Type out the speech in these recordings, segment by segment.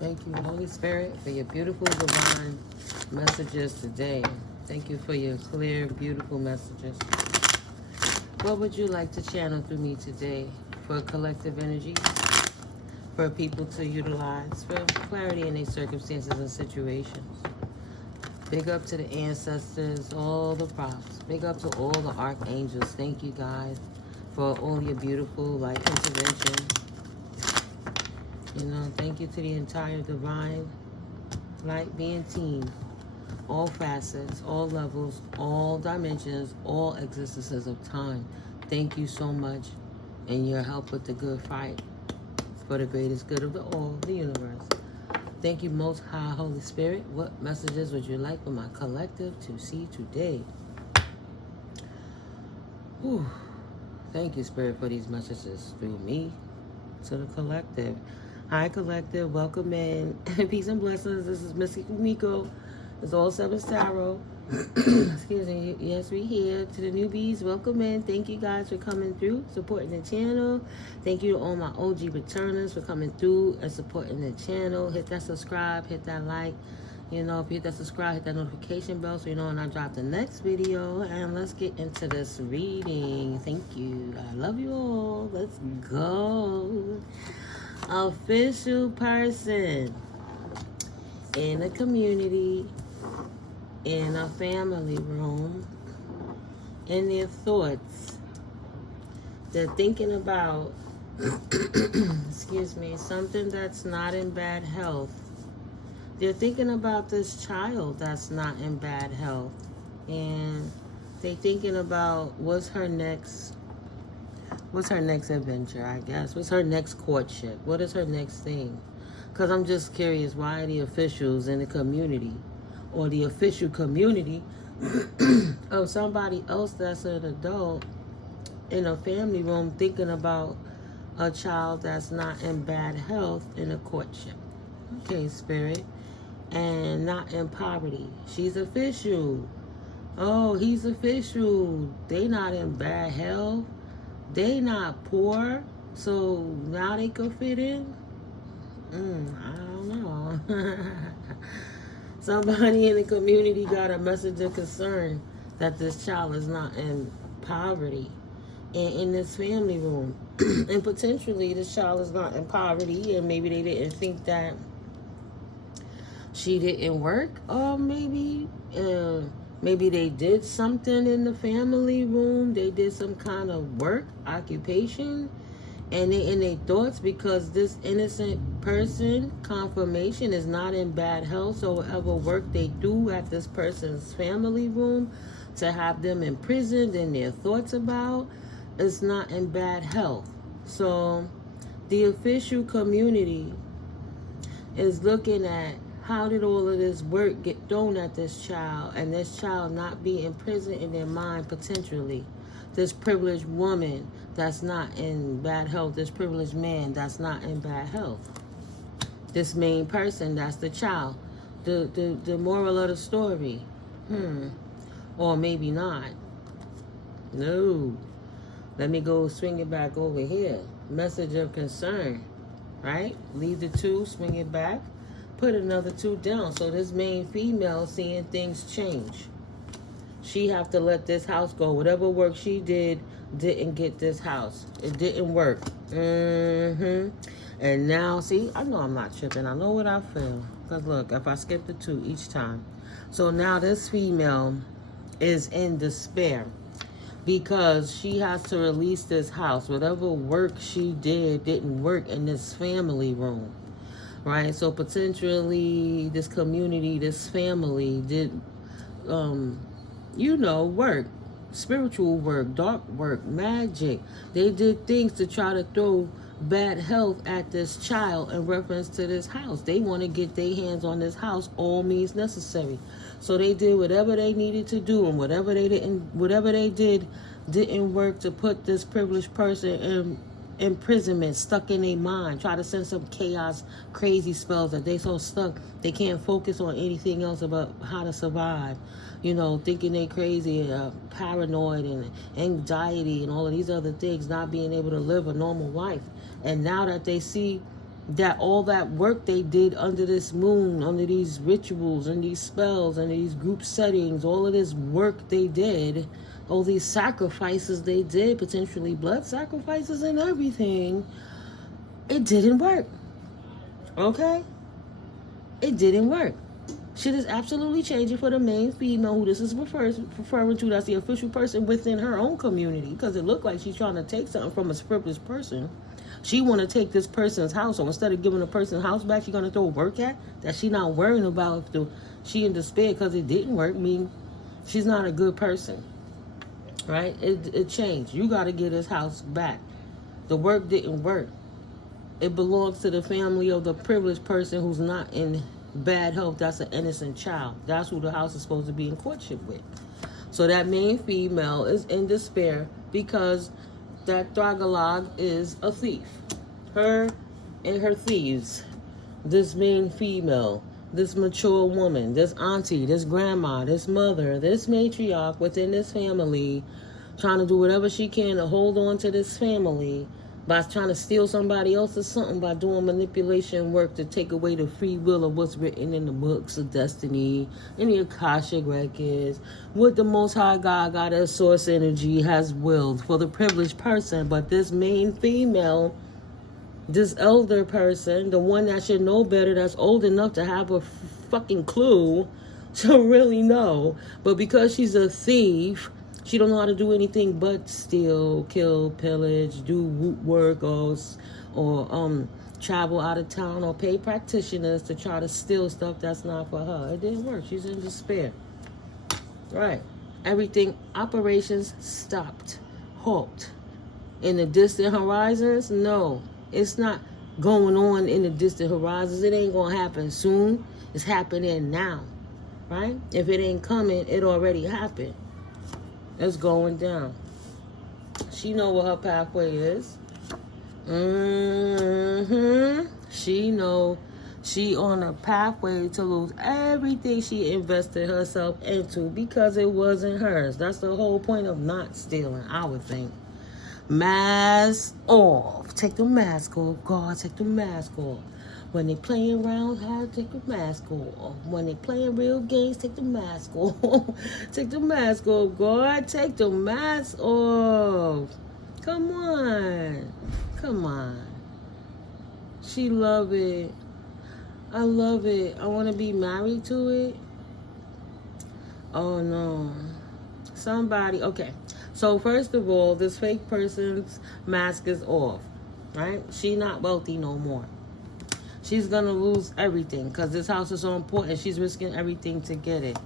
Thank you, Holy Spirit, for your beautiful divine messages today. Thank you for your clear, beautiful messages. What would you like to channel through me today for collective energy, for people to utilize, for clarity in their circumstances and situations? Big up to the ancestors, all the prophets. Big up to all the archangels. Thank you, guys, for all your beautiful light intervention. You know, thank you to the entire divine light being team. All facets, all levels, all dimensions, all existences of time. Thank you so much in your help with the good fight for the greatest good of the universe. Thank you, Most High Holy Spirit. What messages would you like for my collective to see today? Whew. Thank you, Spirit, for these messages through me to the collective. Hi, collective. Welcome in. Peace and blessings. This is Missy Kumiko. It's All Sevens Tarot. Excuse me. Yes, we're here. To the newbies, welcome in. Thank you guys for coming through, supporting the channel. Thank you to all my OG returners for coming through and supporting the channel. Hit that subscribe, hit that like. You know, if you hit that subscribe, hit that notification bell so you know when I drop the next video. And let's get into this reading. Thank you. I love you all. Let's go. Official person in a community, in a family room, in their thoughts. They're thinking about, excuse me, something that's not in bad health. They're thinking about this child that's not in bad health. And they're thinking about what's her next adventure, I guess. What's her next courtship? What is her next thing? Because I'm just curious, why are the officials in the community, or the official community of somebody else that's an adult in a family room thinking about a child that's not in bad health in a courtship? Okay, Spirit. And not in poverty. She's official. Oh, he's official. They not in bad health. They not poor. So now they could fit in? I don't know. Somebody in the community got a message of concern that this child is not in poverty and in this family room. And potentially this child is not in poverty, and maybe they didn't think that she didn't work, or maybe they did something in the family room. They did some kind of work, occupation, and they in their thoughts, because this innocent person, confirmation, is not in bad health. So whatever work they do at this person's family room to have them imprisoned in their thoughts about is not in bad health. So the official community is looking at, how did all of this work get thrown at this child, and this child not be imprisoned in their mind potentially? This privileged woman that's not in bad health, this privileged man that's not in bad health, this main person that's the child. The moral of the story, or maybe not. No. Let me go swing it back over here. Message of concern, right? Leave the 2, swing it back. Put another 2 down. So this main female seeing things change. She have to let this house go. Whatever work she did didn't get this house. It didn't work. And now, see, I know I'm not tripping. I know what I feel. Because look, if I skip the 2 each time. So now this female is in despair, because she has to release this house. Whatever work she did didn't work in this family room. Right, so potentially this community, this family did, work, spiritual work, dark work, magic. They did things to try to throw bad health at this child in reference to this house. They want to get their hands on this house, all means necessary. So they did whatever they needed to do, and whatever they did didn't work to put this privileged person in imprisonment, stuck in their mind, try to send some chaos, crazy spells that they so stuck they can't focus on anything else about how to survive. Thinking they crazy, paranoid, and anxiety, and all of these other things, not being able to live a normal life. And now that they see that all that work they did under this moon, under these rituals and these spells and these group settings, all of this work they did, all these sacrifices they did, potentially blood sacrifices and everything, it didn't work. Okay? It didn't work. Shit is absolutely changing for the main female who this is referring to. That's the official person within her own community, because it looked like she's trying to take something from a privileged person. She want to take this person's house, so instead of giving the person's house back, she's going to throw work at that she not worrying about. If she in despair because it didn't work, mean she's not a good person, right? It changed. You got to get his house back. The work didn't work. It belongs to the family of the privileged person who's not in bad health. That's an innocent child. That's who the house is supposed to be in courtship with. So that main female is in despair because that Thragolog is a thief. Her and her thieves. This main female, this mature woman, this auntie, this grandma, this mother, this matriarch within this family, trying to do whatever she can to hold on to this family by trying to steal somebody else's something, by doing manipulation work to take away the free will of what's written in the books of destiny, in the Akashic records, what the Most High God as source energy has willed for the privileged person. But this main female, this elder person, the one that should know better, that's old enough to have a fucking clue to really know, but because she's a thief, she don't know how to do anything but steal, kill, pillage, do root work, or travel out of town, or pay practitioners to try to steal stuff that's not for her. It didn't work. She's in despair. Right. Everything, operations stopped, halt. In the distant horizons, no. It's not going on in the distant horizons. It ain't going to happen soon. It's happening now. Right? If it ain't coming, it already happened. It's going down. She know what her pathway is. She know she on a pathway to lose everything she invested herself into because it wasn't hers. That's the whole point of not stealing, I would think. Mask off. Take the mask off. God, take the mask off. When they playing around, how to take the mask off. When they playing real games, take the mask off. Take the mask off, God. Take the mask off. Come on. Come on. She love it. I love it. I want to be married to it. Oh, no. Somebody. Okay. So, first of all, this fake person's mask is off. Right? She not wealthy no more. She's going to lose everything because this house is so important. She's risking everything to get it.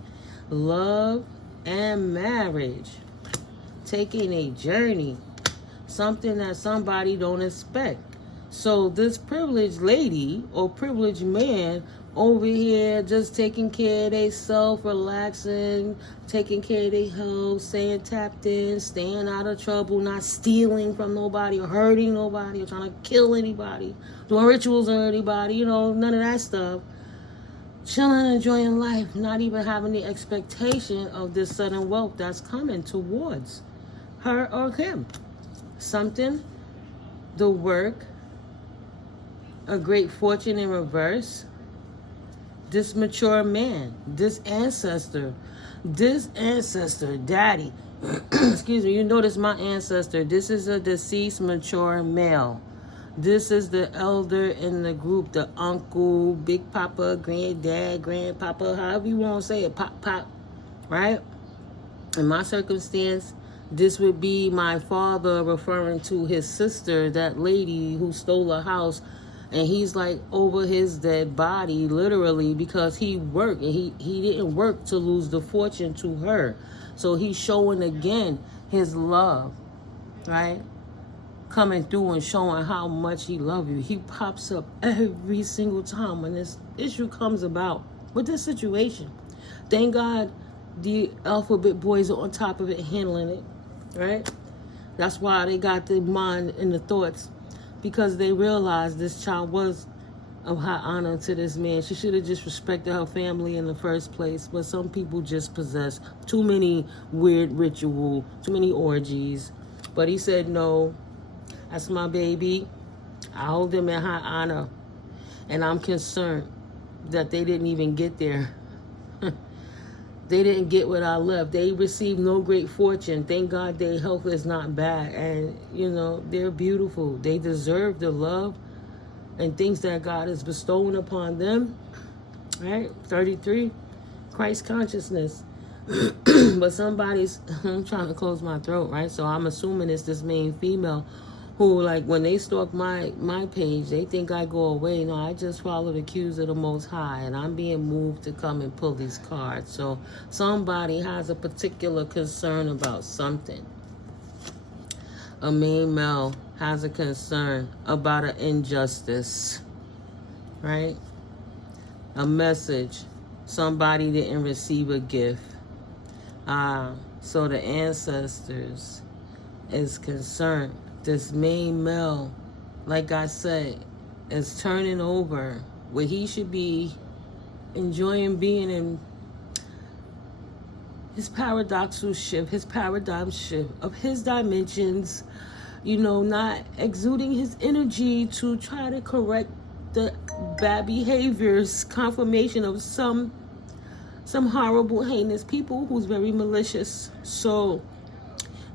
Love and marriage. Taking a journey. Something that somebody don't expect. So this privileged lady or privileged man over here just taking care of themselves, relaxing, taking care of their health, staying tapped in, staying out of trouble, not stealing from nobody or hurting nobody or trying to kill anybody, doing rituals on anybody, none of that stuff. Chilling, enjoying life, not even having the expectation of this sudden wealth that's coming towards her or him. Something, the work, a great fortune in reverse. This mature man, this ancestor, daddy, excuse me, you notice my ancestor. This is a deceased mature male. This is the elder in the group, the uncle, big papa, granddad, grandpapa, however you want to say it, pop, right? In my circumstance, this would be my father referring to his sister, that lady who stole a house. And he's like over his dead body, literally, because he worked. And he didn't work to lose the fortune to her. So he's showing again his love, right? Coming through and showing how much he loves you. He pops up every single time when this issue comes about with this situation. Thank God the alphabet boys are on top of it, handling it, right? That's why they got the mind and the thoughts. Because they realized this child was of high honor to this man. She should have just respected her family in the first place. But some people just possess too many weird ritual, too many orgies. But he said, no, that's my baby. I hold him in high honor. And I'm concerned that they didn't even get there. They didn't get what I left. They received no great fortune. Thank God their health is not bad. And, you know, they're beautiful. They deserve the love and things that God is bestowing upon them. Right? 33, Christ consciousness. But somebody's, I'm trying to close my throat, right? So I'm assuming it's this main female who, like, when they stalk my page, they think I go away. No, I just follow the cues of the Most High, and I'm being moved to come and pull these cards. So somebody has a particular concern about something. A main male has a concern about an injustice, right? A message. Somebody didn't receive a gift. So the ancestors is concerned. This main male, like I said, is turning over where he should be enjoying being in his paradoxical shift, his paradigm shift of his dimensions, you know, not exuding his energy to try to correct the bad behaviors, confirmation of some horrible, heinous people who's very malicious. So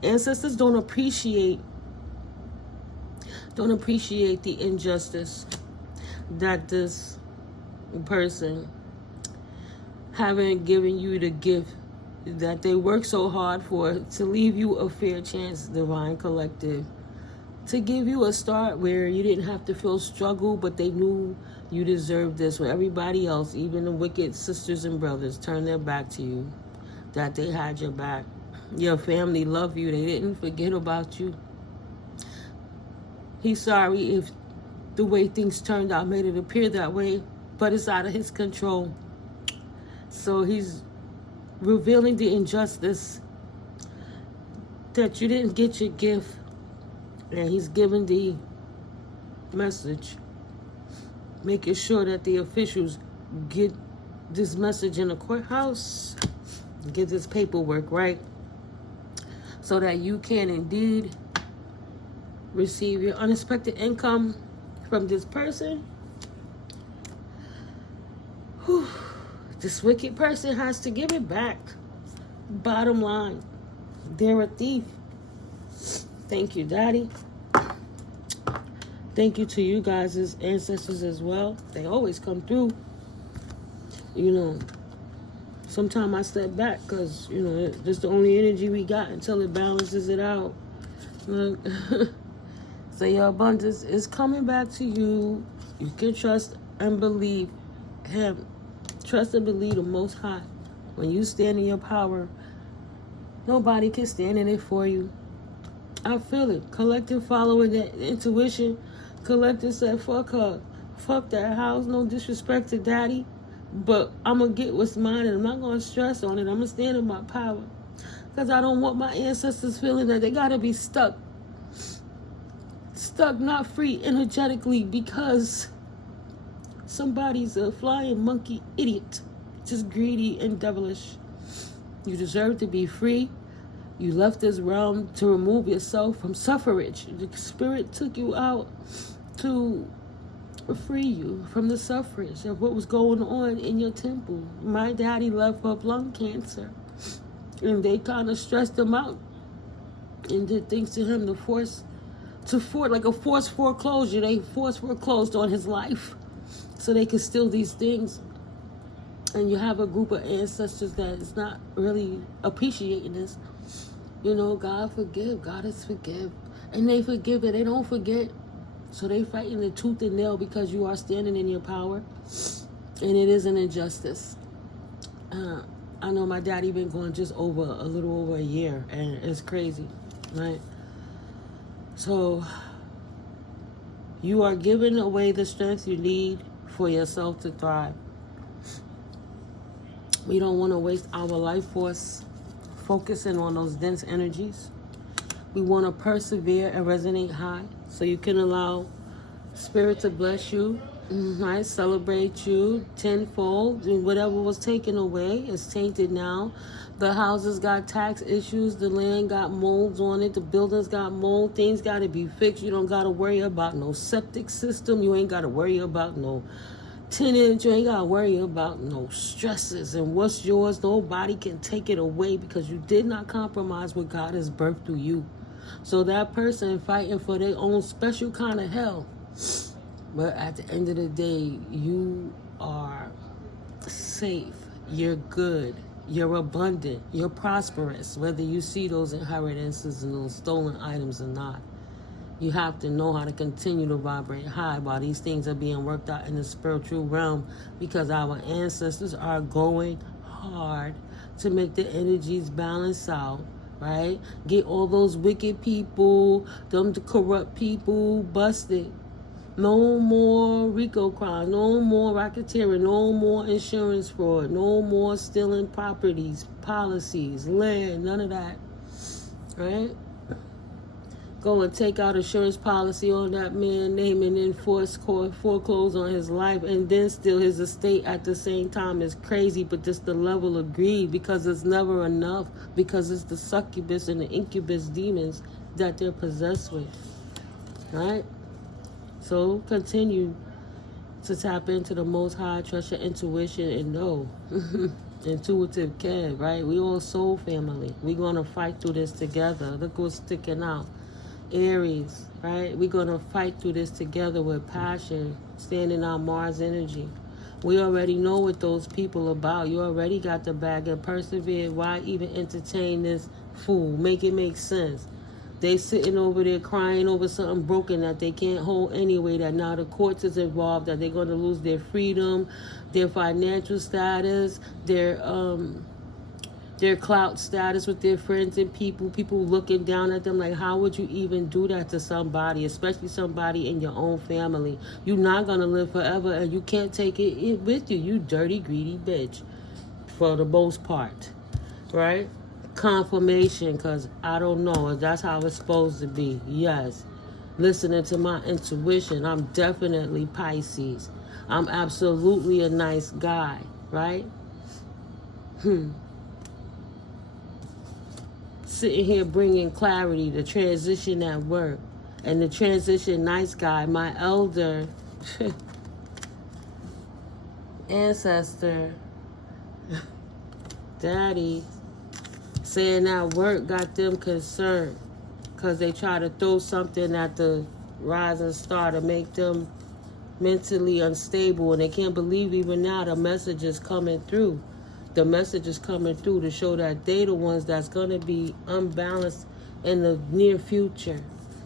ancestors don't appreciate the injustice that this person haven't given you the gift that they work so hard for, to leave you a fair chance, Divine Collective, to give you a start where you didn't have to feel struggle, but they knew you deserved this. When everybody else, even the wicked sisters and brothers, turned their back to you, that they had your back. Your family loved you. They didn't forget about you. He's sorry if the way things turned out made it appear that way, but it's out of his control. So he's revealing the injustice that you didn't get your gift, and he's giving the message, making sure that the officials get this message in the courthouse, get this paperwork right, so that you can indeed receive your unexpected income from this person. Whew. This wicked person has to give it back. Bottom line, they're a thief. Thank you, Daddy. Thank you to you guys as ancestors as well. They always come through. You know, sometimes I step back because, you know, it's just the only energy we got until it balances it out. Look. So your abundance is coming back to you. You can trust and believe him. Trust and believe the Most High. When you stand in your power, nobody can stand in it for you. I feel it. Collective following that intuition. Collective said, fuck her. Fuck that house. No disrespect to Daddy. But I'm going to get what's mine, and I'm not going to stress on it. I'm going to stand in my power. Because I don't want my ancestors feeling that they got to be stuck, not free energetically, because somebody's a flying monkey idiot, just greedy and devilish. You deserve to be free. You left this realm to remove yourself from suffrage. The spirit took you out to free you from the suffrage of what was going on in your temple. My daddy left up lung cancer, and they kind of stressed him out and did things to him like a forced foreclosure. They forced foreclosed on his life so they could steal these things. And you have a group of ancestors that is not really appreciating this. You know, God forgive, God is forgive. And they forgive it, they don't forget. So they fighting the tooth and nail because you are standing in your power. And it is an injustice. I know my daddy been going just a little over a year, and it's crazy, right? So you are giving away the strength you need for yourself to thrive. We don't want to waste our life force focusing on those dense energies. We want to persevere and resonate high, so you can allow Spirit to bless you Right? Celebrate you tenfold. And whatever was taken away is tainted now. The houses got tax issues. The land got molds on it. The buildings got mold. Things got to be fixed. You don't got to worry about no septic system. You ain't got to worry about no tenants. You ain't got to worry about no stresses. And what's yours, nobody can take it away because you did not compromise what God has birthed through you. So that person fighting for their own special kind of hell. But at the end of the day, you are safe. You're good. You're abundant. You're prosperous. Whether you see those inheritances and those stolen items or not. You have to know how to continue to vibrate high while these things are being worked out in the spiritual realm, because our ancestors are going hard to make the energies balance out, right? Get all those wicked people, them corrupt people busted. No more RICO crime, no more racketeering, no more insurance fraud, no more stealing properties, policies, land, none of that, right? Go and take out insurance policy on that man's name and then foreclose on his life and then steal his estate at the same time is crazy, but just the level of greed, because it's never enough, because it's the succubus and the incubus demons that they're possessed with, right? So continue to tap into the Most High, trust your intuition, and know. Intuitive kid, right? We all soul family. We're going to fight through this together. Look what's sticking out. Aries, right? We're going to fight through this together with passion, standing on Mars energy. We already know what those people about. You already got the bag and persevered. Why even entertain this fool? Make it make sense. They sitting over there crying over something broken that they can't hold anyway, that now the courts is involved, that they're going to lose their freedom, their financial status, their clout status with their friends and people looking down at them like, how would you even do that to somebody, especially somebody in your own family? You're not going to live forever, and you can't take it with you, you dirty, greedy bitch, for the most part, right? Confirmation, because I don't know if that's how it's supposed to be. Yes, listening to my intuition. I'm definitely Pisces. I'm absolutely a nice guy, right? Sitting here bringing clarity, the transition at work, and the transition nice guy, my elder ancestor, daddy, saying that work got them concerned because they try to throw something at the rising star to make them mentally unstable, and they can't believe even now the message is coming through. The message is coming through to show that they the ones that's going to be unbalanced in the near future,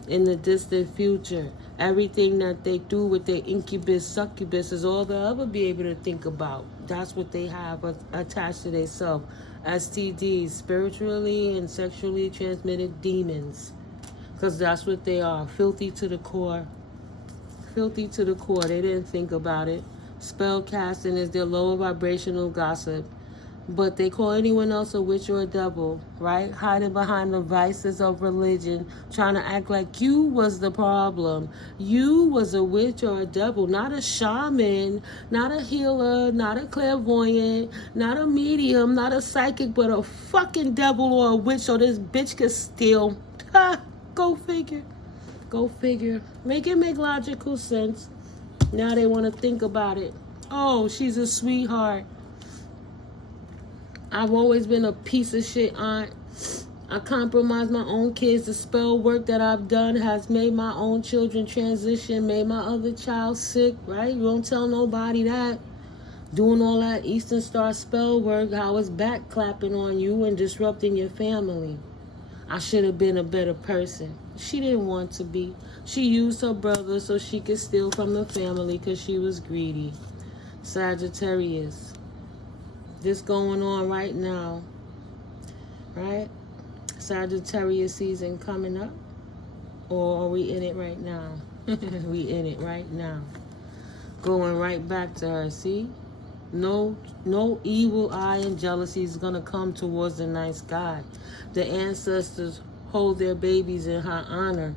in the distant future. Everything that they do with their incubus, succubus is all they'll ever be able to think about. That's what they have attached to themselves. STDs, spiritually and sexually transmitted demons. Because that's what they are. Filthy to the core. Filthy to the core. They didn't think about it. Spell casting is their lower vibrational gossip. But they call anyone else a witch or a devil, right? Hiding behind the vices of religion, trying to act like you was the problem. You was a witch or a devil, not a shaman, not a healer, not a clairvoyant, not a medium, not a psychic, but a fucking devil or a witch so this bitch could steal. Ha! Go figure. Go figure. Make it make logical sense. Now they want to think about it. Oh, she's a sweetheart. I've always been a piece of shit aunt. I compromised my own kids. The spell work that I've done has made my own children transition, made my other child sick, right? You don't tell nobody that. Doing all that Eastern Star spell work, how it's back clapping on you and disrupting your family. I should have been a better person. She didn't want to be. She used her brother so she could steal from the family because she was greedy. Sagittarius. This going on right now, right? Sagittarius season coming up, or are we in it right now? We in it right now. Going right back to her, see? No evil eye and jealousy is going to come towards the nice guy. The ancestors hold their babies in high honor.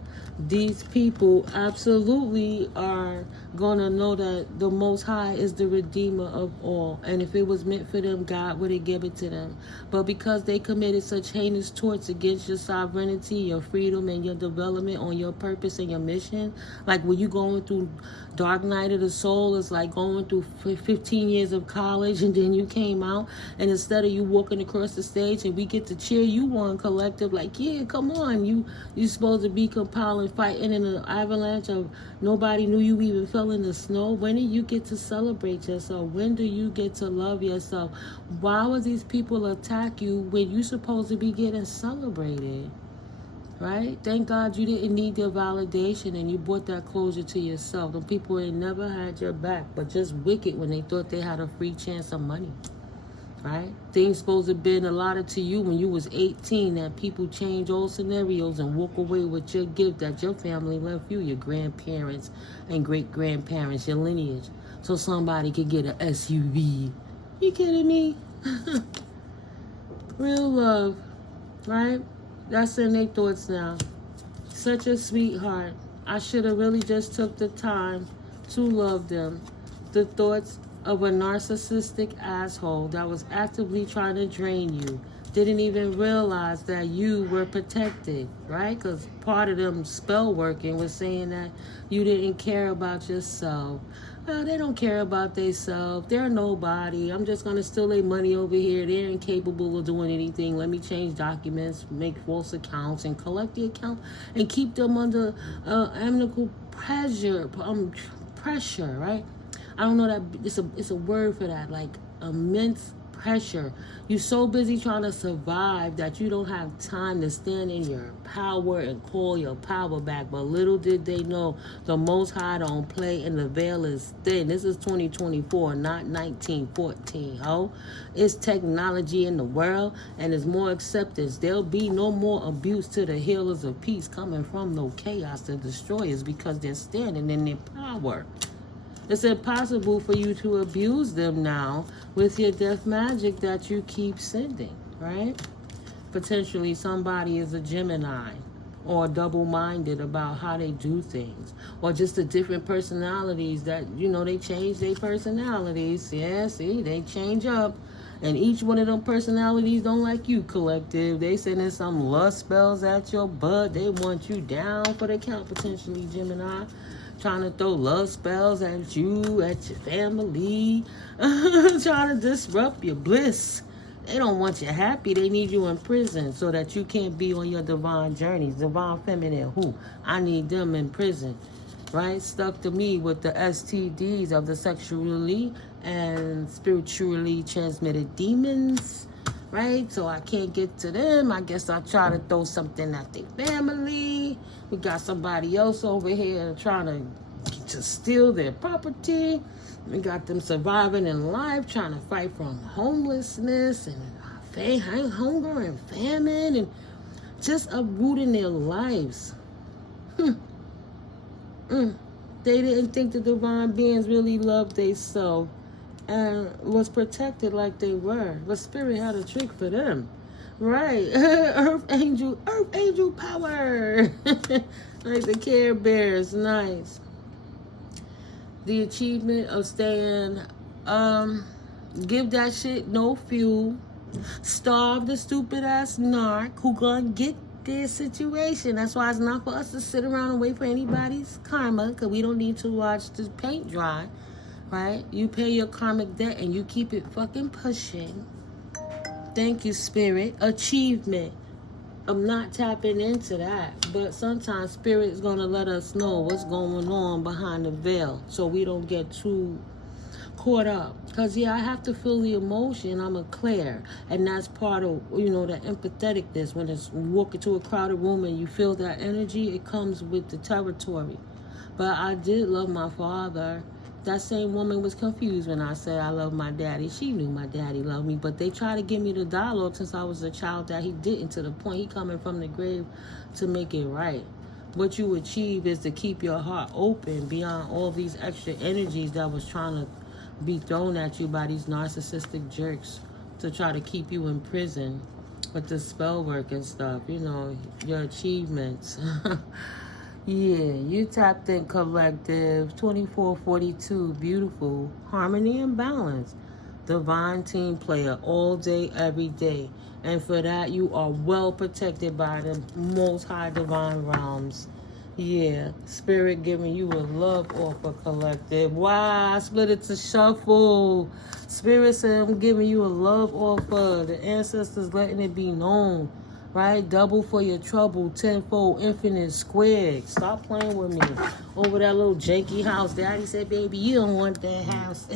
These people absolutely are going to know that the Most High is the Redeemer of all. And if it was meant for them, God would have given it to them. But because they committed such heinous torts against your sovereignty, your freedom, and your development on your purpose and your mission, like when you going through dark night of the soul, it's like going through 15 years of college, and then you came out, and instead of you walking across the stage and we get to cheer you on collective, like, yeah, come on, you supposed to be compiling, fighting in an avalanche of nobody knew you even fell in the snow. When do you get to celebrate yourself? When do you get to love yourself? Why would these people attack you when you're supposed to be getting celebrated? Right? Thank God you didn't need their validation and you brought that closure to yourself. The people ain't never had your back, but just wicked when they thought they had a free chance of money. Right? Things supposed to have been allotted to you when you was 18, that people change all scenarios and walk away with your gift that your family left you, your grandparents and great-grandparents, your lineage, so somebody could get an SUV. You kidding me? Real love, right? That's in their thoughts now. Such a sweetheart. I should have really just took the time to love them. The thoughts of a narcissistic asshole that was actively trying to drain you. Didn't even realize that you were protected, right? Because part of them spell working was saying that you didn't care about yourself. Well, they don't care about themselves. They're nobody. I'm just going to steal their money over here. They're incapable of doing anything. Let me change documents, make false accounts, and collect the account and keep them under amicable pressure, right? I don't know that it's a word for that, like immense pressure. You're so busy trying to survive that you don't have time to stand in your power and call your power back. But little did they know, the Most High don't play and the veil is thin. This is 2024, not 1914, ho. It's technology in the world and there's more acceptance. There'll be no more abuse to the healers of peace coming from no chaos to destroyers because they're standing in their power. It's impossible for you to abuse them now with your death magic that you keep sending, right? Potentially somebody is a Gemini or double-minded about how they do things, or just the different personalities that, you know, they change their personalities. Yeah, see, they change up. And each one of them personalities don't like you, collective. They sending some lust spells at your butt. They want you down for the count, potentially, Gemini. Trying to throw love spells at you, at your family. Trying to disrupt your bliss. They don't want you happy. They need you in prison so that you can't be on your divine journeys. Divine feminine, who? I need them in prison. Right? Stuck to me with the STDs of the sexually and spiritually transmitted demons. Right? So I can't get to them. I guess I'll try to throw something at their family. We got somebody else over here trying to steal their property. We got them surviving in life, trying to fight from homelessness and hunger and famine and just uprooting their lives. They didn't think the divine beings really loved themselves and was protected like they were. But Spirit had a trick for them. Right. Earth angel power. Like the Care Bears. Nice. The achievement of staying, give that shit no fuel. Starve the stupid ass narc who gonna get their situation. That's why it's not for us to sit around and wait for anybody's karma, because we don't need to watch the paint dry. Right? You pay your karmic debt and you keep it fucking pushing. Thank you, Spirit. Achievement. I'm not tapping into that. But sometimes Spirit is going to let us know what's going on behind the veil so we don't get too caught up. Because, yeah, I have to feel the emotion. I'm a Claire. And that's part of, you know, the empatheticness. When you walk into a crowded room and you feel that energy, it comes with the territory. But I did love my father. That same woman was confused when I said I love my daddy. She knew my daddy loved me, but they tried to give me the dialogue since I was a child that he didn't, to the point he coming from the grave to make it right. What you achieve is to keep your heart open beyond all these extra energies that was trying to be thrown at you by these narcissistic jerks to try to keep you in prison. with the spell work and stuff, you know, your achievements. Yeah, you tapped in collective 2442, beautiful, harmony and balance, divine team player all day, every day. And for that, you are well protected by the most high divine realms. Yeah, spirit giving you a love offer, collective. Wow, I split it to shuffle. Spirit said I'm giving you a love offer. The ancestors letting it be known. Right? Double for your trouble, tenfold, infinite, squared. Stop playing with me over that little janky house. Daddy said, baby, you don't want that house.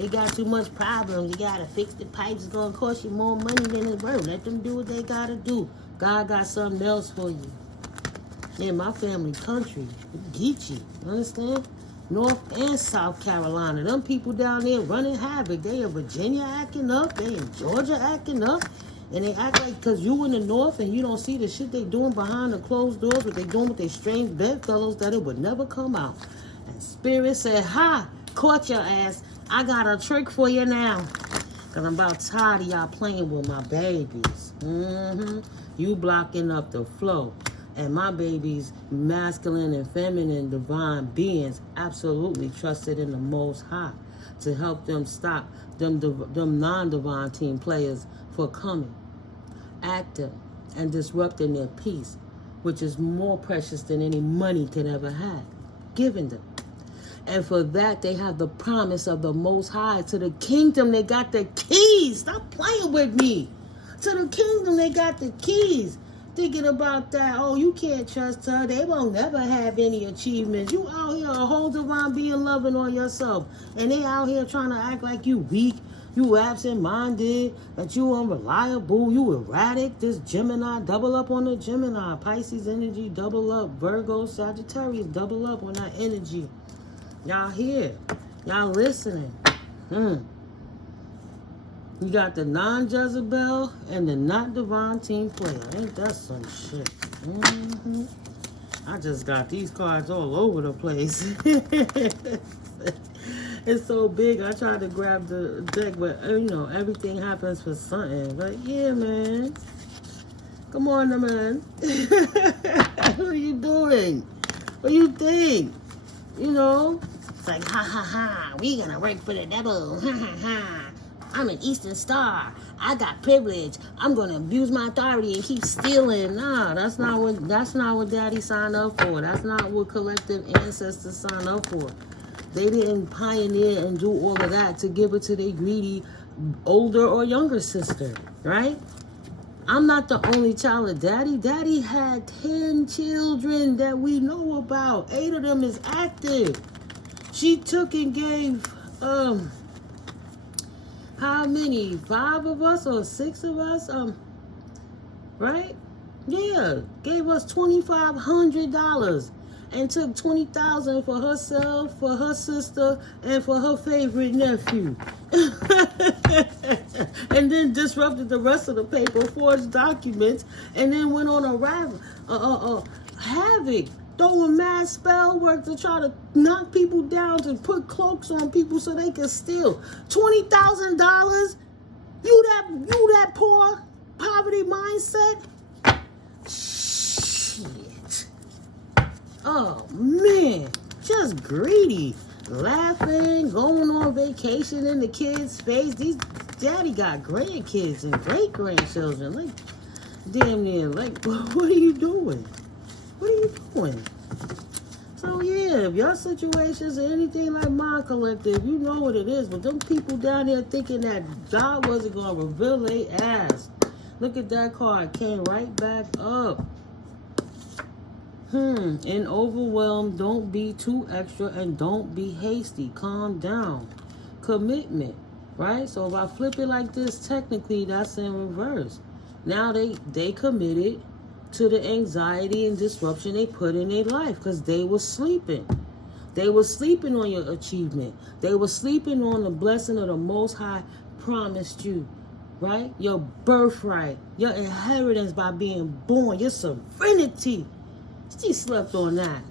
It got too much problems. You got to fix the pipes. It's going to cost you more money than it's worth. Let them do what they got to do. God got something else for you. In my family country, Geechee, understand? North and South Carolina. Them people down there running havoc. They in Virginia acting up. They in Georgia acting up. And they act like because you in the north and you don't see the shit they doing behind the closed doors, what they doing with their strange bedfellows, that it would never come out. And Spirit said, ha, caught your ass. I got a trick for you now. Because I'm about tired of y'all playing with my babies. You blocking up the flow. And my babies, masculine and feminine divine beings, absolutely trusted in the Most High to help them stop them non-divine team players for coming, acting, and disrupting their peace, which is more precious than any money could ever have given them. And for that, they have the promise of the Most High. To the kingdom, they got the keys. Stop playing with me. To the kingdom, they got the keys. Thinking about that, oh, you can't trust her. They won't never have any achievements. You out here a whole divine being loving on yourself. And they out here trying to act like you weak. You absent-minded, that you unreliable, you erratic. This Gemini, double up on the Gemini. Pisces energy, double up. Virgo, Sagittarius, double up on that energy. Y'all here. Y'all listening. You got the non-Jezebel and the not divine team player. Ain't that some shit? I just got these cards all over the place. It's so big. I tried to grab the deck, but you know, everything happens for something. But yeah, man. Come on, man. What are you doing? What do you think? You know? It's like, ha ha ha. We gonna work for the devil. Ha ha ha. I'm an Eastern Star. I got privilege. I'm gonna abuse my authority and keep stealing. Nah, that's not what Daddy signed up for. That's not what collective ancestors signed up for. They didn't pioneer and do all of that to give it to their greedy older or younger sister, right? I'm not the only child of Daddy. Daddy had 10 children that we know about. 8 of them is active. She took and gave, how many? 5 of us or 6 of us? Right? Yeah, gave us $2,500 and took $20,000 for herself, for her sister, and for her favorite nephew. And then disrupted the rest of the paper, forged documents, and then went on a havoc, throwing mad spell work to try to knock people down, to put cloaks on people so they can steal. $20,000? You that poor poverty mindset? Shit. Oh man, just greedy. Laughing, going on vacation in the kids' face. These daddy got grandkids and great-grandchildren. Like, damn near, like, what are you doing? What are you doing? So yeah, if your situations are anything like my collective, you know what it is. But them people down there thinking that God wasn't going to reveal their ass. Look at that card. Came right back up. And overwhelmed, don't be too extra and don't be hasty. Calm down. Commitment, right? So if I flip it like this, technically that's in reverse. Now they committed to the anxiety and disruption they put in their life because they were sleeping. They were sleeping on your achievement. They were sleeping on the blessing of the Most High promised you, right? Your birthright, your inheritance by being born, your sovereignty. She slept on that.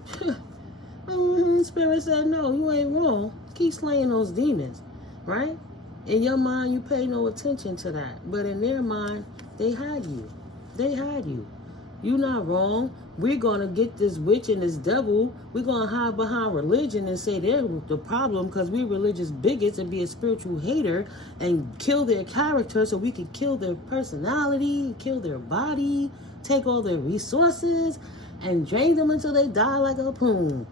Spirit said, no, you ain't wrong. Keep slaying those demons, right? In your mind, you pay no attention to that. But in their mind, They had you. They had you. You're not wrong. We're going to get this witch and this devil. We're going to hide behind religion and say they're the problem because we're religious bigots and be a spiritual hater and kill their character so we can kill their personality, kill their body, take all their resources, and drain them until they die like a poon.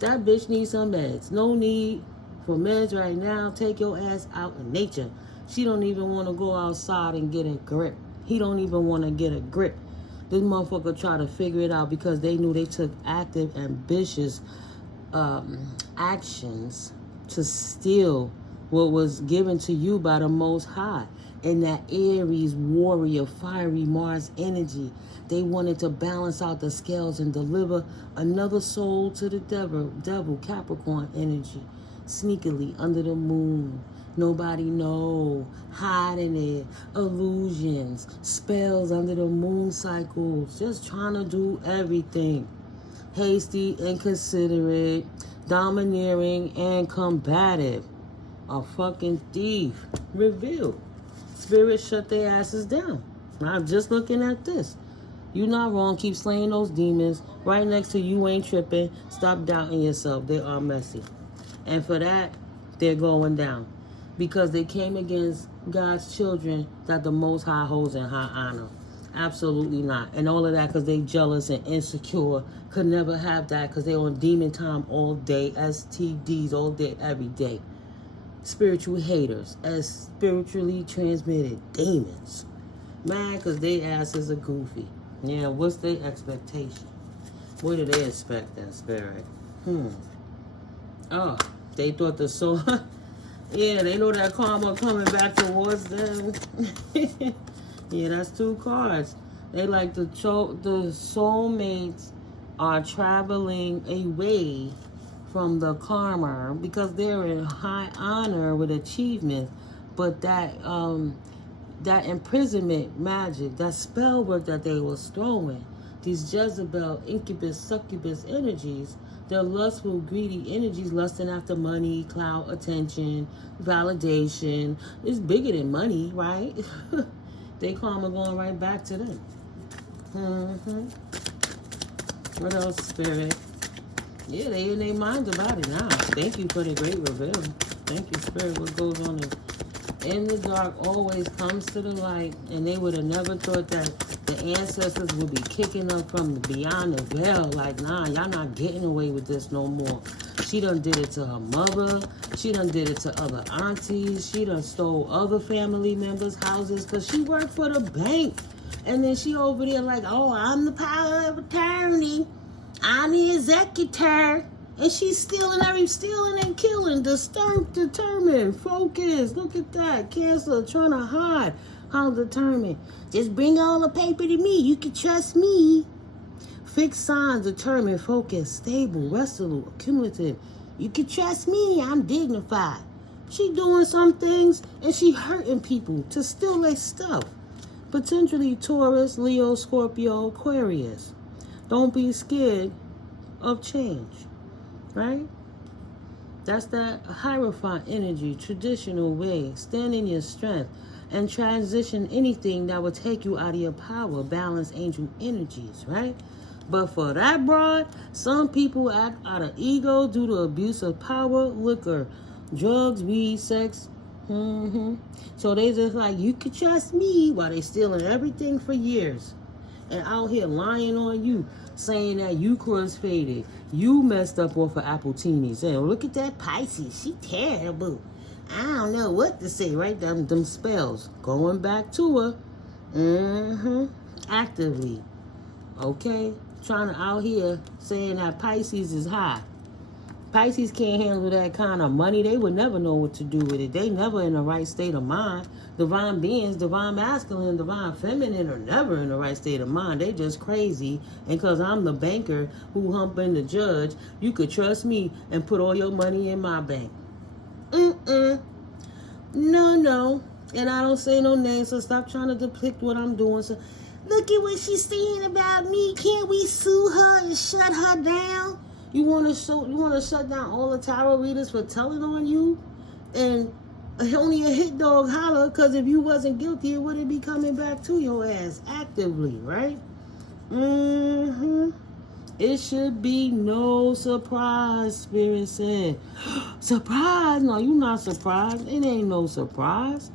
That bitch needs some meds. No need for meds right now. Take your ass out in nature. She don't even want to go outside and get a grip. He don't even want to get a grip. This motherfucker try to figure it out because they knew they took active, ambitious actions to steal what was given to you by the Most High. And that Aries warrior, fiery Mars energy. They wanted to balance out the scales and deliver another soul to the devil, Capricorn energy. Sneakily, under the moon. Nobody know. Hiding it. Illusions. Spells under the moon cycles. Just trying to do everything. Hasty, inconsiderate, domineering, and combative. A fucking thief. Revealed. Spirit shut their asses down. I'm just looking at this. You're not wrong. Keep slaying those demons. Right next to you ain't tripping. Stop doubting yourself. They are messy. And for that, they're going down. Because they came against God's children that the Most High holds in high honor. Absolutely not. And all of that because they jealous and insecure. Could never have that because they on demon time all day. STDs all day, every day. Spiritual haters as spiritually transmitted demons. Mad because they asses are goofy. Yeah, what's their expectation? What do they expect, that spirit? Oh, they thought the soul... Yeah, they know that karma coming back towards them. Yeah, that's 2 cards. They like the soulmates are traveling away from the karma because they're in high honor with achievements. But that imprisonment magic, that spell work that they was throwing, these Jezebel, incubus, succubus energies, they're lustful, greedy energies, lusting after money, clout, attention, validation. It's bigger than money, right? They karma going right back to them. What else, Spirit? Yeah, they in their minds about it now. Thank you for the great reveal. Thank you, Spirit. What goes on in the dark always comes to the light, and they would have never thought that the ancestors would be kicking up from beyond the veil. Like, nah, y'all not getting away with this no more. She done did it to her mother. She done did it to other aunties. She done stole other family members' houses because she worked for the bank. And then she over there like, oh, I'm the power of attorney. I'm the executor. And she's stealing and killing. Determined, focused. Look at that. Cancer trying to hide. How determined. Just bring all the paper to me. You can trust me. Fixed signs, determined, focused, stable, resolute, cumulative. You can trust me. I'm dignified. She doing some things and she hurting people to steal their stuff. Potentially Taurus, Leo, Scorpio, Aquarius. Don't be scared of change. Right? That's that Hierophant energy, traditional way. Stand in your strength and transition anything that will take you out of your power. Balance angel energies, right? But for that broad, some people act out of ego due to abuse of power, liquor, drugs, weed, sex. So they just like, you can trust me, while they stealing everything for years. And out here lying on you, saying that you cross-faded. You messed up off of Appletini. Saying, look at that Pisces. She terrible. I don't know what to say, right? Them spells. Going back to her. Actively. Okay? Trying to out here saying that Pisces is high. Pisces can't handle that kind of money. They would never know what to do with it. They never in the right state of mind. Divine beings, divine masculine, divine feminine are never in the right state of mind. They just crazy. And because I'm the banker who humping the judge, you could trust me and put all your money in my bank. No. And I don't say no names, so stop trying to depict what I'm doing. So look at what she's saying about me. Can't we sue her and shut her down? You want to shut down all the tarot readers for telling on you and only a hit dog holler, because if you wasn't guilty, it wouldn't be coming back to your ass actively, right? It should be no surprise, Spirit said. Surprise? No, you're not surprised. It ain't no surprise.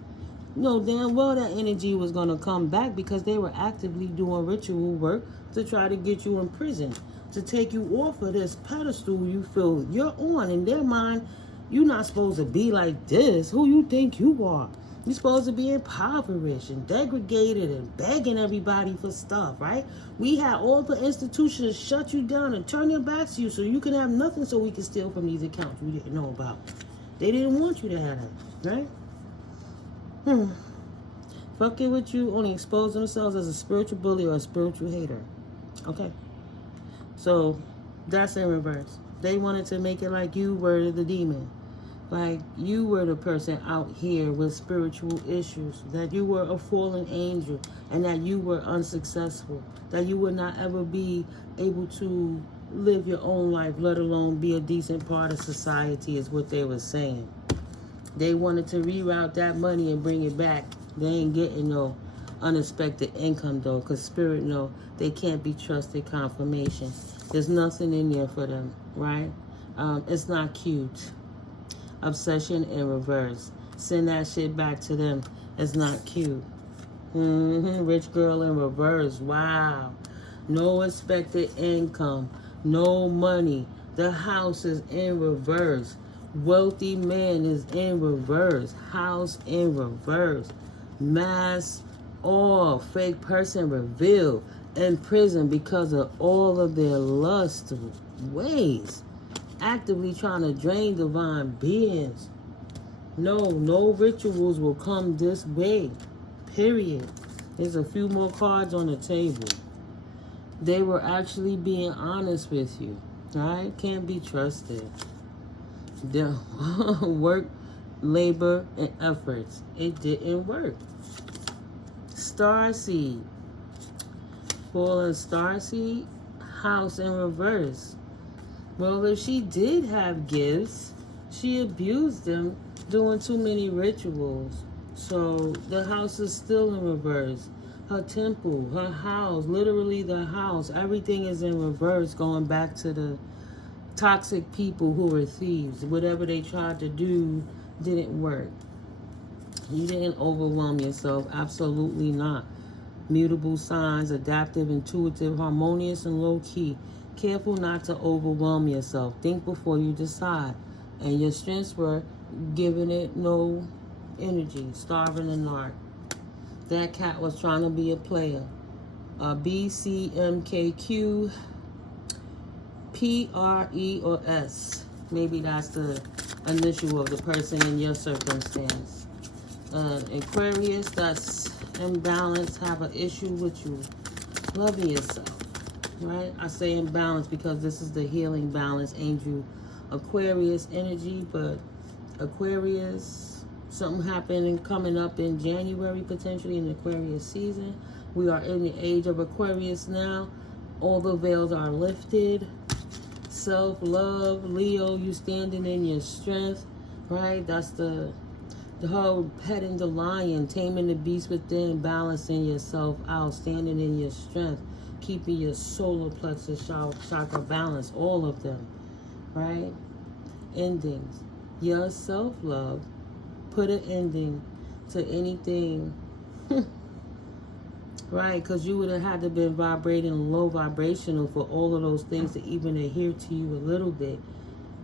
No, damn well that energy was going to come back because they were actively doing ritual work to try to get you in prison, to take you off of this pedestal you feel you're on. In their mind, you're not supposed to be like this. Who you think you are? You're supposed to be impoverished and degraded and begging everybody for stuff, right? We had all the institutions shut you down and turn their backs to you so you can have nothing, so we can steal from these accounts we didn't know about. They didn't want you to have that, right? Fucking with you only expose themselves as a spiritual bully or a spiritual hater. Okay? So, that's in reverse. They wanted to make it like you were the demon. Like you were the person out here with spiritual issues. That you were a fallen angel. And that you were unsuccessful. That you would not ever be able to live your own life, let alone be a decent part of society, is what they were saying. They wanted to reroute that money and bring it back. They ain't getting no unexpected income though, because Spirit know they can't be trusted confirmation. There's nothing in there for them, right? It's not cute. Obsession in reverse. Send that shit back to them. It's not cute. Rich girl in reverse. Wow. No expected income. No money. The house is in reverse. Wealthy man is in reverse. House in reverse. Mask off. Fake person revealed. In prison because of all of their lustful ways. Actively trying to drain divine beings. No rituals will come this way. Period. There's a few more cards on the table. They were actually being honest with you. Right? Can't be trusted. The work, labor, and efforts. It didn't work. Starseed. Fallen starseed. House in reverse. Well, if she did have gifts, she abused them doing too many rituals. So the house is still in reverse. Her temple, her house, literally the house, everything is in reverse, going back to the toxic people who were thieves. Whatever they tried to do didn't work. You didn't overwhelm yourself. Absolutely not. Mutable signs, adaptive, intuitive, harmonious, and low-key. Careful not to overwhelm yourself. Think before you decide. And your strengths were giving it no energy. Starving the narc. That cat was trying to be a player. BCMKQ PRE or S. Maybe that's the initial of the person in your circumstance. Aquarius, that's imbalanced, have an issue with you loving yourself. Right? I say imbalance because this is the healing balance angel Aquarius energy, but Aquarius, something happening coming up in January, potentially in the Aquarius season. We are in the age of Aquarius now. All the veils are lifted. Self-love, Leo, you standing in your strength, right? That's the whole petting the lion, taming the beast within, balancing yourself out, standing in your strength, keeping your solar plexus chakra balanced, all of them, right? Endings. Your self-love, put an ending to anything, right? Because you would have had to been vibrating low vibrational for all of those things to even adhere to you a little bit.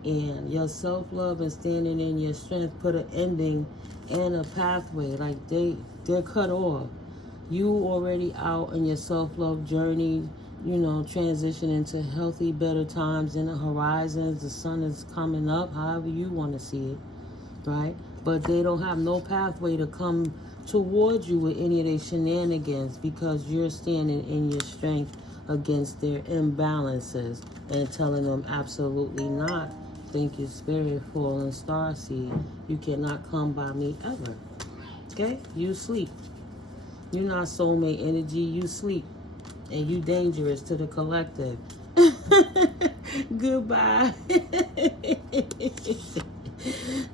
And your self-love and standing in your strength put an ending and a pathway. Like they're cut off. You already out in your self-love journey, you know, transitioning to healthy, better times in the horizons. The sun is coming up, however you want to see it, right? But they don't have no pathway to come towards you with any of their shenanigans because you're standing in your strength against their imbalances and telling them absolutely not. Thank you, Spirit, fallen starseed. You cannot come by me ever. Okay? You sleep. You're not soulmate energy. You sleep. And you dangerous to the collective. Goodbye.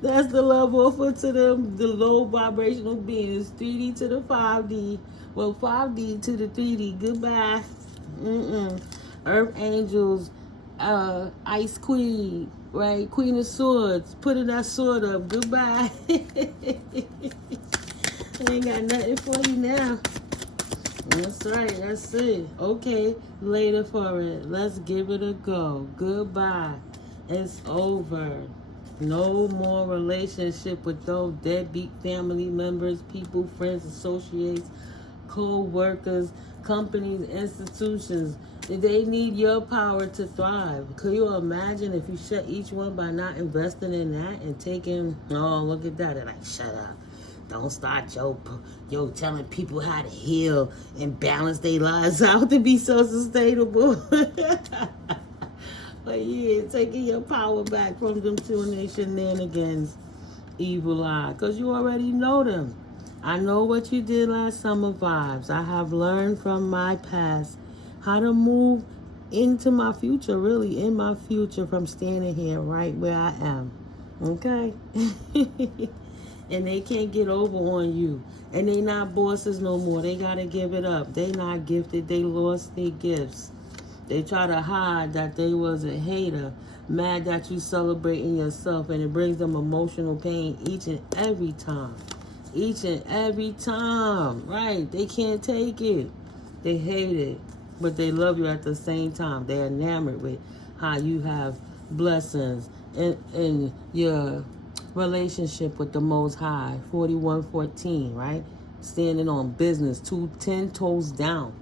That's the love offer to them, the low vibrational beings. 3D to the 5D. Well, 5D to the 3D. Goodbye. Earth angels, Ice Queen, right? Queen of Swords. Putting that sword up. Goodbye. I ain't got nothing for you now. That's right, that's it. Okay, later for it. Let's give it a go. Goodbye. It's over. No more relationship with those deadbeat family members, people, friends, associates, co-workers, companies, institutions. They need your power to thrive. Could you imagine if you shut each one by not investing in that and taking, oh, look at that. They're like, shut up. Don't start yo telling people how to heal and balance their lives out to be so sustainable. But yeah, taking your power back from them two and their shenanigans, evil eye. Because you already know them. I know what you did last summer vibes. I have learned from my past how to move into my future, really in my future, from standing here right where I am. Okay? And they can't get over on you. And they not bosses no more. They got to give it up. They not gifted. They lost their gifts. They try to hide that they was a hater, mad that you celebrating yourself, and it brings them emotional pain each and every time. Each and every time, right? They can't take it. They hate it, but they love you at the same time. They're enamored with how you have blessings in your relationship with the Most High. 4114, right? Standing on business, 10 toes down.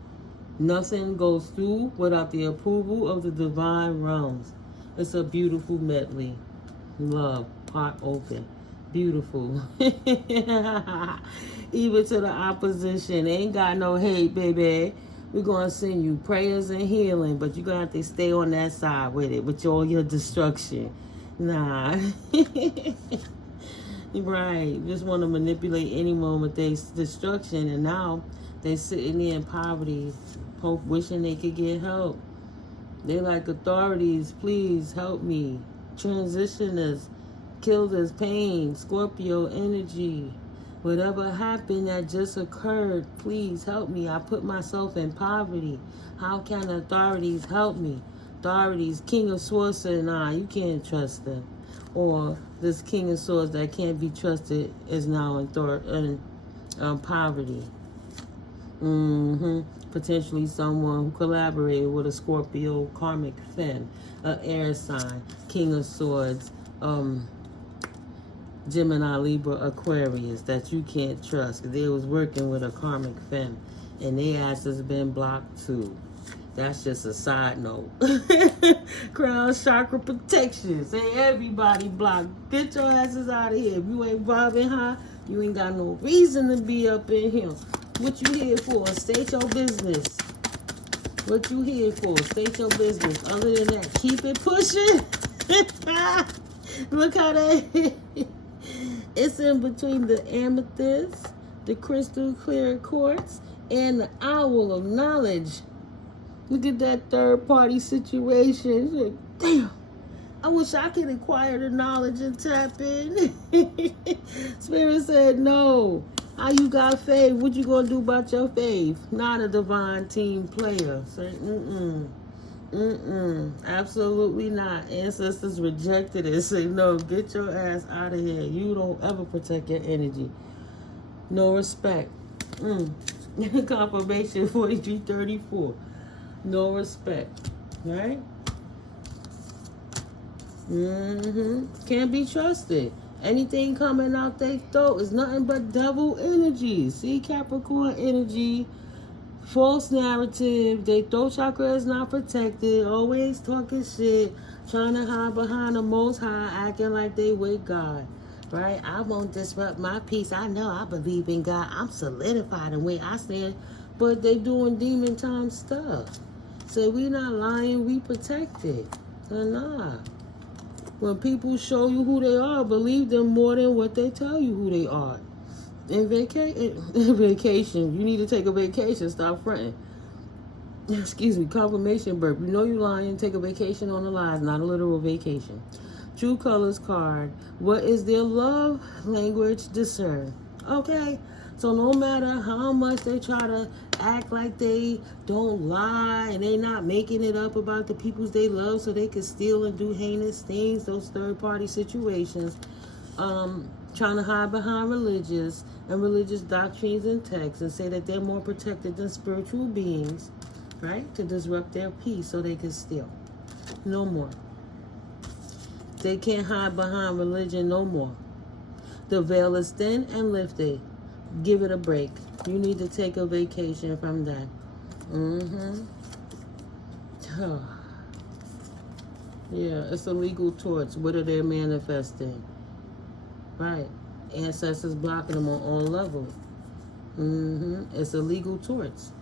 Nothing goes through without the approval of the divine realms. It's a beautiful medley. Love, heart open. Beautiful. Even to the opposition. Ain't got no hate, baby. We're going to send you prayers and healing, but you're going to have to stay on that side with it, with all your destruction. Nah. Right. Just want to manipulate anyone with their destruction, and now they sitting there in poverty, wishing they could get help. They like, authorities, please help me. Transitioners, kill this pain, Scorpio energy. Whatever happened that just occurred, please help me. I put myself in poverty. How can authorities help me? Authorities, King of Swords said, nah, you can't trust them. Or this King of Swords that can't be trusted is now in poverty. Potentially someone who collaborated with a Scorpio karmic Feng, an air sign, King of Swords, Gemini, Libra, Aquarius, that you can't trust. They was working with a karmic Feng, and their ass has been blocked too. That's just a side note. Crown chakra protection. Say everybody blocked. Get your asses out of here. If you ain't vibing high, you ain't got no reason to be up in here. What you here for? State your business. What you here for? State your business. Other than that, keep it pushing. Look how that it's in between the amethyst, the crystal clear quartz, and the owl of knowledge. Look at that third party situation. Like, damn, I wish I could acquire the knowledge and tap in. Spirit said no. How you got faith? What you gonna do about your faith? Not a divine team player. Say, absolutely not. Ancestors rejected it. Say, no, get your ass out of here. You don't ever protect your energy. No respect. Confirmation 4334. No respect. Right? Can't be trusted. Anything coming out their throat is nothing but devil energy. See, Capricorn energy, false narrative. Their throat chakra is not protected. Always talking shit, trying to hide behind the Most High, acting like they with God. Right? I won't disrupt my peace. I know I believe in God. I'm solidified in where I stand. But they doing demon time stuff. So we not lying. We protected. So nah. When people show you who they are, believe them more than what they tell you who they are. In vacation, you need to take a vacation. Stop fronting. Excuse me, confirmation burp. You know you lying. Take a vacation on the lies, not a literal vacation. True Colors card. What is their love language? Discern. Okay? So no matter how much they try to act like they don't lie and they not making it up about the peoples they love so they can steal and do heinous things, those third-party situations, trying to hide behind religious doctrines and texts and say that they're more protected than spiritual beings, right? To disrupt their peace so they can steal. No more. They can't hide behind religion no more. The veil is thin and lifted. Give it a break. You need to take a vacation from that. Yeah, it's a legal torch. What are they manifesting? Right. Ancestors blocking them on all levels. It's a legal torch.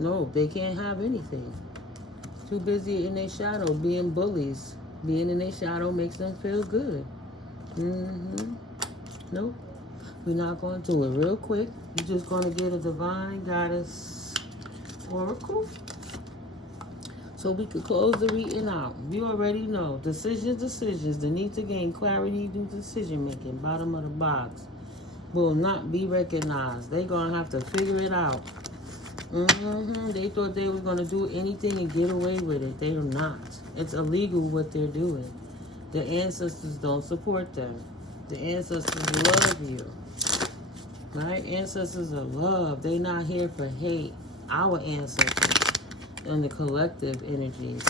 No, they can't have anything. Too busy in their shadow being bullies. Being in their shadow makes them feel good. Nope. We're not going to do it real quick. We're just going to get a divine goddess oracle so we could close the reading out. You already know. Decisions. The need to gain clarity through decision making. Bottom of the box. Will not be recognized. They're going to have to figure it out. They thought they were going to do anything and get away with it. They are not. It's illegal what they're doing. The ancestors don't support them. The ancestors love you. Right? Ancestors are love. They're not here for hate. Our ancestors and the collective energies.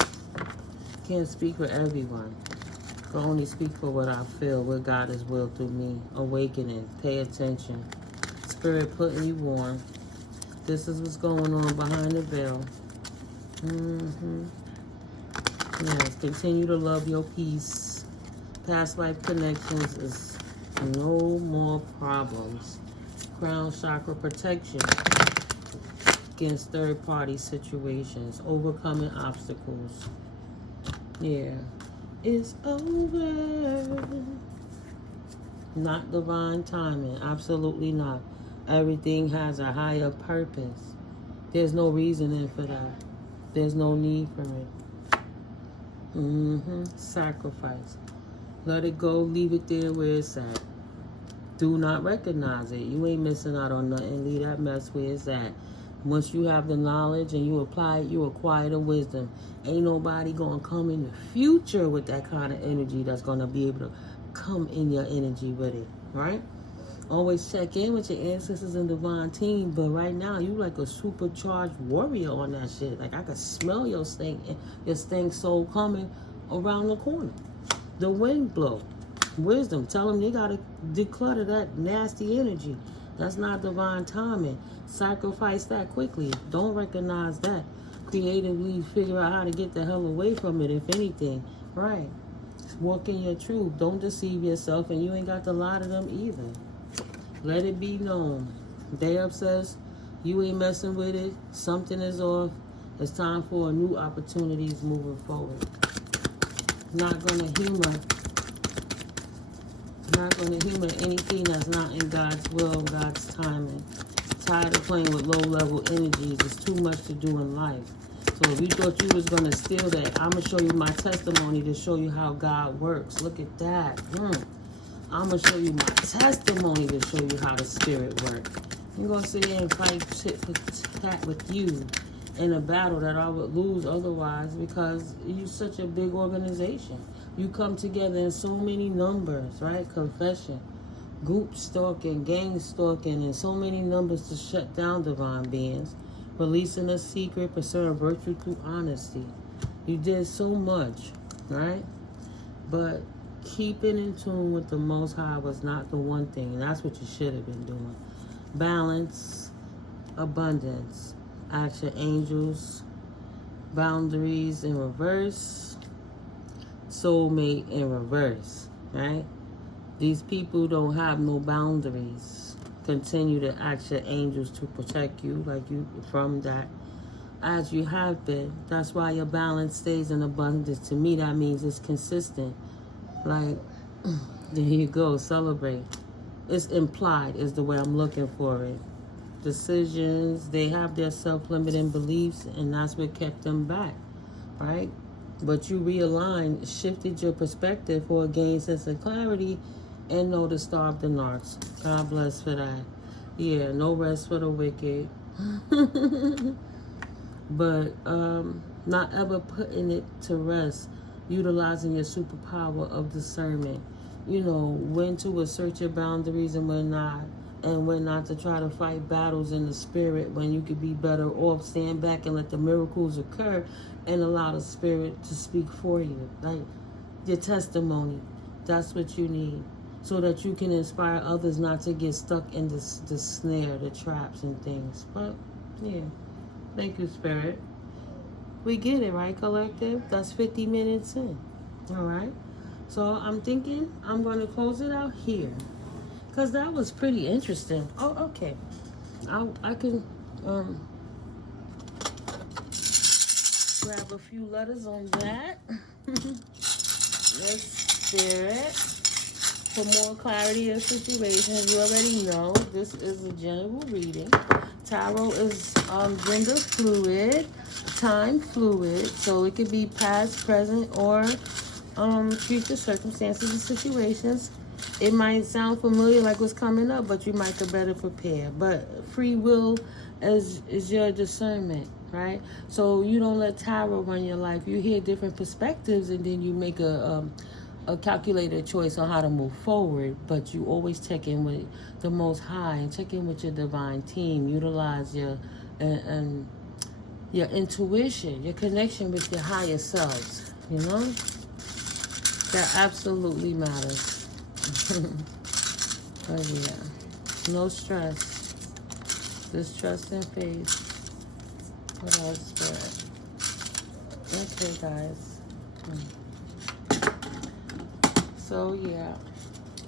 Can't speak for everyone. I can only speak for what I feel, what God has willed through me. Awakening. Pay attention. Spirit putting you on. This is what's going on behind the veil. Yes, continue to love your peace. Past life connections is no more problems. Crown chakra protection against third-party situations. Overcoming obstacles. Yeah. It's over. Not divine timing. Absolutely not. Everything has a higher purpose. There's no reasoning for that. There's no need for it. Sacrifice. Let it go. Leave it there where it's at. Do not recognize it. You ain't missing out on nothing. Leave that mess where it's at. Once you have the knowledge and you apply it, you acquire the wisdom. Ain't nobody going to come in the future with that kind of energy that's going to be able to come in your energy with it. Right? Always check in with your ancestors and divine team. But right now, you like a supercharged warrior on that shit. Like, I could smell your stink soul coming around the corner. The wind blow. Wisdom. Tell them they got to declutter that nasty energy. That's not divine timing. Sacrifice that quickly. Don't recognize that. Creatively figure out how to get the hell away from it, if anything. Right. Walk in your truth. Don't deceive yourself, and you ain't got to lie to them either. Let it be known. They obsessed. You ain't messing with it. Something is off. It's time for new opportunities moving forward. Not going to humor anything that's not in God's will, God's timing. Tired of playing with low-level energies. It's too much to do in life. So if you thought you was going to steal that, I'm going to show you my testimony to show you how God works. Look at that. I'm going to show you my testimony to show you how the spirit works. I'm going to sit here and fight tit with you in a battle that I would lose otherwise because you're such a big organization. You come together in so many numbers, right? Confession, group stalking, gang stalking, and so many numbers to shut down divine beings. Releasing a secret, pursuing virtue through honesty. You did so much, right? But keeping in tune with the Most High was not the one thing. And that's what you should have been doing. Balance, abundance, action angels, boundaries in reverse, soulmate in reverse, right? These people don't have no boundaries. Continue to ask your angels to protect you like you from that as you have been. That's why your balance stays in abundance. To me, that means it's consistent. Like, there you go, celebrate. It's implied is the way I'm looking for it. Decisions, they have their self-limiting beliefs, and that's what kept them back, right? But you realigned, shifted your perspective for a gain sense of clarity, and know the star of the narcs. God bless for that. Yeah, no rest for the wicked. But not ever putting it to rest, utilizing your superpower of discernment. You know, when to assert your boundaries and when not. And when not to try to fight battles in the spirit, when you could be better off, stand back and let the miracles occur and allow the spirit to speak for you. Like your testimony, that's what you need, so that you can inspire others not to get stuck in the snare, the traps and things. But yeah, thank you, Spirit. We get it, right, collective? That's 50 minutes in. All right. So I'm thinking I'm going to close it out here, because that was pretty interesting. Oh, okay. I can grab a few letters on that. Let's Spirit. For more clarity of situations, you already know this is a general reading. Tarot is gender fluid, time fluid, so it could be past, present, or future circumstances and situations. It might sound familiar like what's coming up, but you might get better prepared. But free will is your discernment, right? So you don't let tarot run your life. You hear different perspectives, and then you make a calculated choice on how to move forward. But you always check in with the Most High and check in with your divine team. Utilize your your intuition, your connection with your higher selves. You know, that absolutely matters. But yeah, no stress, just trust and faith. What else, Spirit? Okay, guys. So yeah,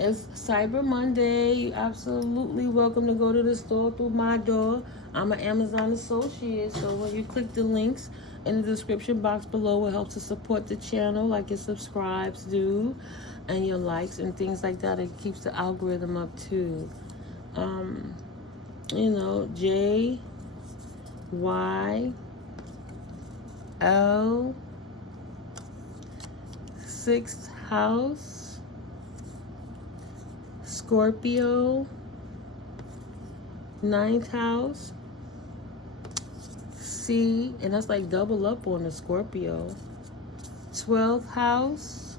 it's Cyber Monday. You absolutely welcome to go to the store through my door. I'm an Amazon associate, so when you click the links in the description box below, it helps to support the channel, like your subscribes do, and your likes and things like that. It keeps the algorithm up too. You know, JYL, 6th house, Scorpio, 9th house, C, and that's like double up on the Scorpio, 12th house,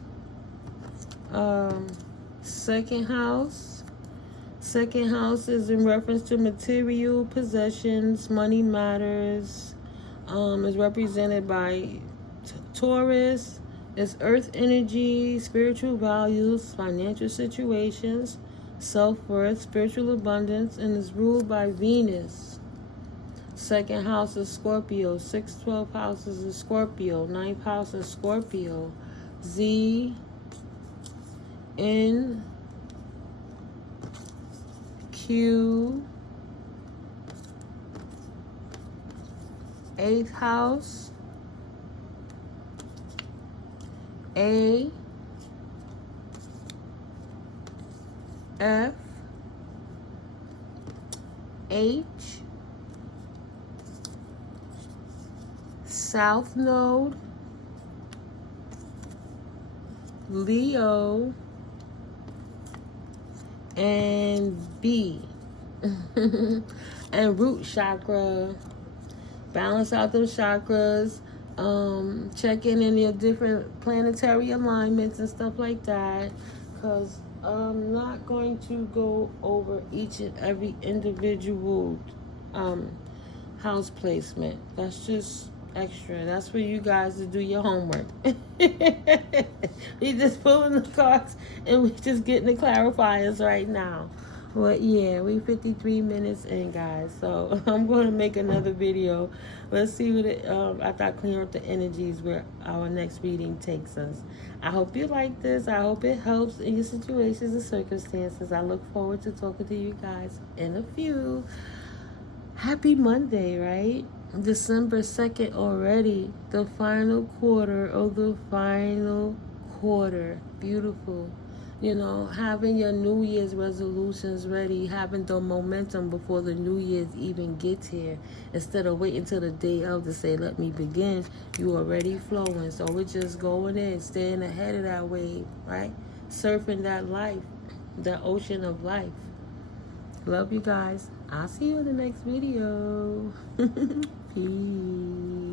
2nd house. 2nd house is in reference to material possessions, money matters. Is represented by Taurus. It's earth energy, spiritual values, financial situations, self-worth, spiritual abundance, and is ruled by Venus. 2nd house is Scorpio. 6th, 12th houses is Scorpio. 9th house is Scorpio. Z, N, Q, 8th house, A, F, H, South Node, Leo, and B. And root chakra. Balance out those chakras. Check in your different planetary alignments and stuff like that, because I'm not going to go over each and every individual house placement. That's just extra. That's for you guys to do your homework. We just pulling the cards and we just getting the clarifiers right now. But yeah, we 53 minutes in, guys. So I'm going to make another video. Let's see what after I clear up the energies, where our next reading takes us. I hope you like this. I hope it helps in your situations and circumstances. I look forward to talking to you guys in a few. Happy Monday, right? December 2nd already. The final quarter of the final quarter. Beautiful. You know, having your New Year's resolutions ready, having the momentum before the New Year's even gets here. Instead of waiting till the day of to say, let me begin, you already flowing. So we're just going in, staying ahead of that wave, right? Surfing that life, the ocean of life. Love you guys. I'll see you in the next video. Peace.